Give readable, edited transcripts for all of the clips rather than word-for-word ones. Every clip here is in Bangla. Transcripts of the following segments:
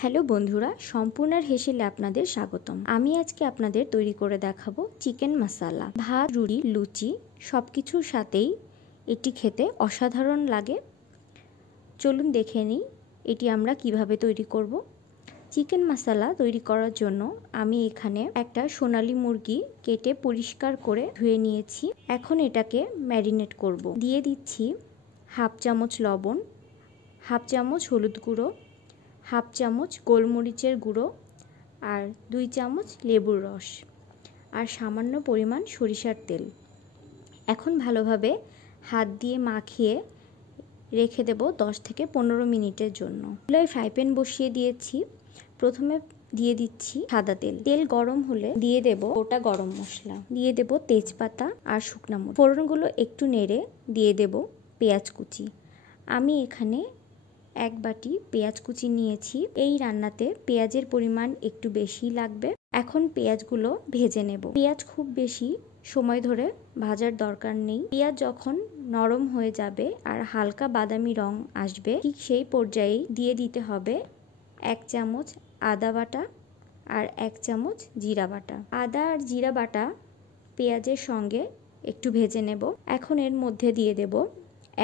হ্যালো বন্ধুরা, সম্পূর্ণার হেসেলে আপনাদের স্বাগতম। আমি আজকে আপনাদের তৈরি করে দেখাবো চিকেন মশলা। ভাত, রুটি, লুচি সবকিছুর সাথেই এটি খেতে অসাধারণ লাগে। চলুন দেখে নিই এটি আমরা কিভাবে তৈরি করব। চিকেন মশলা তৈরি করার জন্য আমি এখানে একটা সোনালী মুরগি কেটে পরিষ্কার করে ধুয়ে নিয়েছি। এখন এটাকে ম্যারিনেট করব। দিয়ে দিচ্ছি হাফ চামচ লবণ, হাফ চামচ হলুদ গুঁড়ো, হাফ চামচ গোলমরিচের গুঁড়ো আর 2 চামচ লেবুর রস আর সামান্য পরিমাণ সরিষার তেল। এখন ভালোভাবে হাত দিয়ে মাখিয়ে রেখে দেব 10 থেকে 15 মিনিটের জন্য। চুলায় ফ্রাই প্যান বসিয়ে দিয়েছি। প্রথমে দিয়ে দিচ্ছি সাদা তেল। তেল গরম হলে দিয়ে দেব গোটা গরম মশলা, দিয়ে দেব তেজপাতা আর শুকনা মরিচ। ফোড়নগুলো একটু নেড়ে দিয়ে দেব পেঁয়াজ কুচি। আমি এখানে 1 বাটি পেঁয়াজ কুচি নিয়েছি। এই রান্নাতে পেঁয়াজের পরিমাণ একটু বেশি লাগবে। এখন পেঁয়াজগুলো ভেজে নেব। পেঁয়াজ খুব বেশি সময় ধরে ভাজার দরকার নেই। পেঁয়াজ যখন নরম হয়ে যাবে আর হালকা বাদামি রং আসবে, ঠিক সেই পর্যায়ে দিয়ে দিতে হবে 1 চামচ আদা বাটা আর 1 চামচ জিরা বাটা। আদা আর জিরা বাটা পেঁয়াজের সঙ্গে একটু ভেজে নেব। এখন এর মধ্যে দিয়ে দেব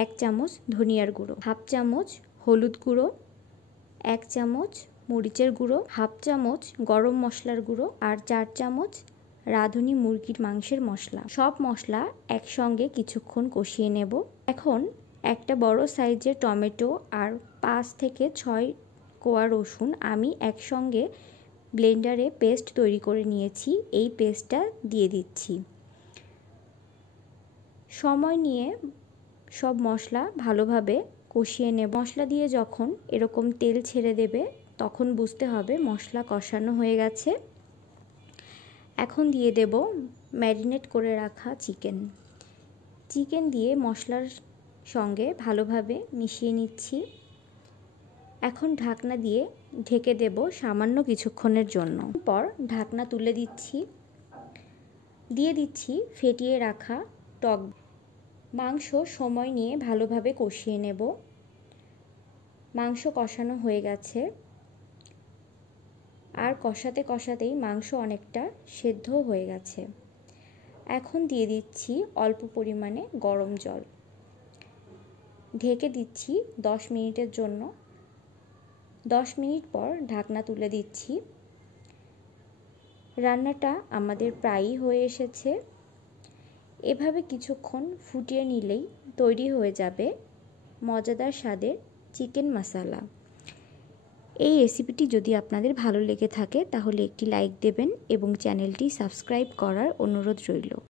1 চামচ ধনিয়ার গুঁড়ো, হাফ চামচ হলুদ গুঁড়ো, 1 চামচ মরিচের গুঁড়ো, হাফ চামচ গরম মশলার গুঁড়ো আর 4 চামচ রাঁধুনি মুরগির মাংসের মশলা। সব মশলা একসঙ্গে কিছুক্ষণ কষিয়ে নেব। এখন একটা বড় সাইজের টমেটো আর 5 থেকে 6 কোয়া রসুন আমি একসঙ্গে ব্লেন্ডারে পেস্ট তৈরি করে নিয়েছি। এই পেস্টটা দিয়ে দিচ্ছি। সময় নিয়ে সব মশলা ভালোভাবে কষিয়ে নেব। মশলা দিয়ে যখন এরকম তেল ছেড়ে দেবে তখন বুঝতে হবে মশলা কষানো হয়ে গেছে। এখন দিয়ে দেব ম্যারিনেট করে রাখা চিকেন দিয়ে মশলার সঙ্গে ভালোভাবে মিশিয়ে নিচ্ছি। এখন ঢাকনা দিয়ে ঢেকে দেব সামান্য কিছুক্ষণের জন্য। পর ঢাকনা তুলে দিচ্ছি। দিয়ে দিচ্ছি ফেটিয়ে রাখা টক। মাংস সময় নিয়ে ভালোভাবে কষিয়ে নেব। মাংস কষানো হয়ে গেছে আর কষাতে কষাতেই মাংস অনেকটা সেদ্ধ হয়ে গেছে। এখন দিয়ে দিচ্ছি অল্প পরিমাণে গরম জল। ঢেকে দিচ্ছি 10 মিনিটের জন্য। 10 মিনিট পর ঢাকনা তুলে দিচ্ছি। রান্নাটা আমাদের প্রায়ই হয়ে এসেছে। এভাবে কিছুক্ষণ ফুটিয়ে নিলেই তৈরি হয়ে যাবে মজাদার স্বাদের চিকেন মশলা। এই রেসিপিটি যদি আপনাদের ভালো লেগে থাকে তাহলে একটি লাইক দেবেন এবং চ্যানেলটি সাবস্ক্রাইব করার অনুরোধ রইল।